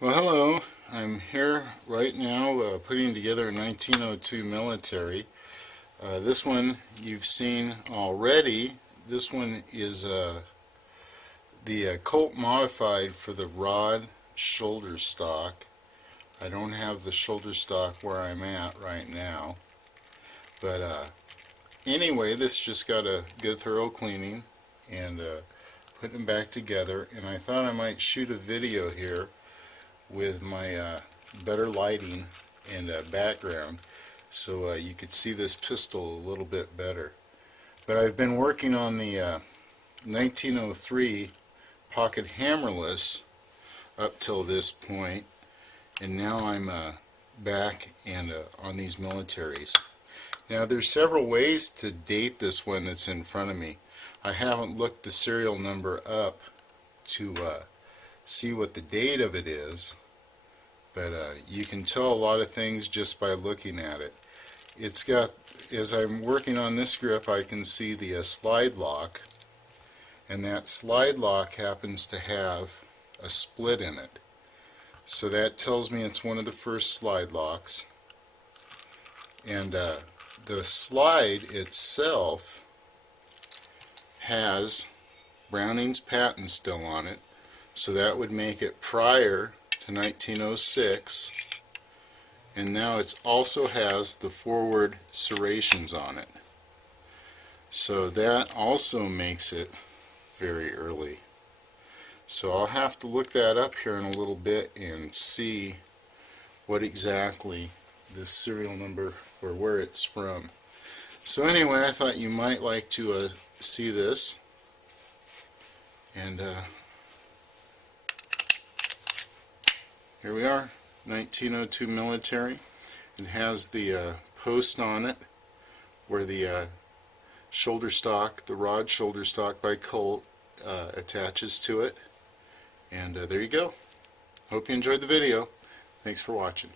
Well, hello. I'm here right now putting together a 1902 military. This one you've seen already. This one is the Colt modified for the rod shoulder stock. I don't have the shoulder stock where I'm at right now. But anyway, this just got a good thorough cleaning and putting them back together. And I thought I might shoot a video here with my better lighting and background so you could see this pistol a little bit better. But I've been working on the 1903 pocket hammerless up till this point, and now I'm back and on these militaries. Now there's several ways to date this one that's in front of me. I haven't looked the serial number up to see what the date of it is, but you can tell a lot of things just by looking at it. It's got, as I'm working on this grip, I can see the slide lock, and that slide lock happens to have a split in it. So that tells me it's one of the first slide locks. And the slide itself has Browning's patent still on it, so that would make it prior to 1906, and now it also has the forward serrations on it, so that also makes it very early. So I'll have to look that up here in a little bit and see what exactly this serial number or where it's from. So anyway, I thought you might like to see this, and here we are, 1902 military. It has the post on it where the shoulder stock, the rod shoulder stock by Colt, attaches to it. And there you go. Hope you enjoyed the video. Thanks for watching.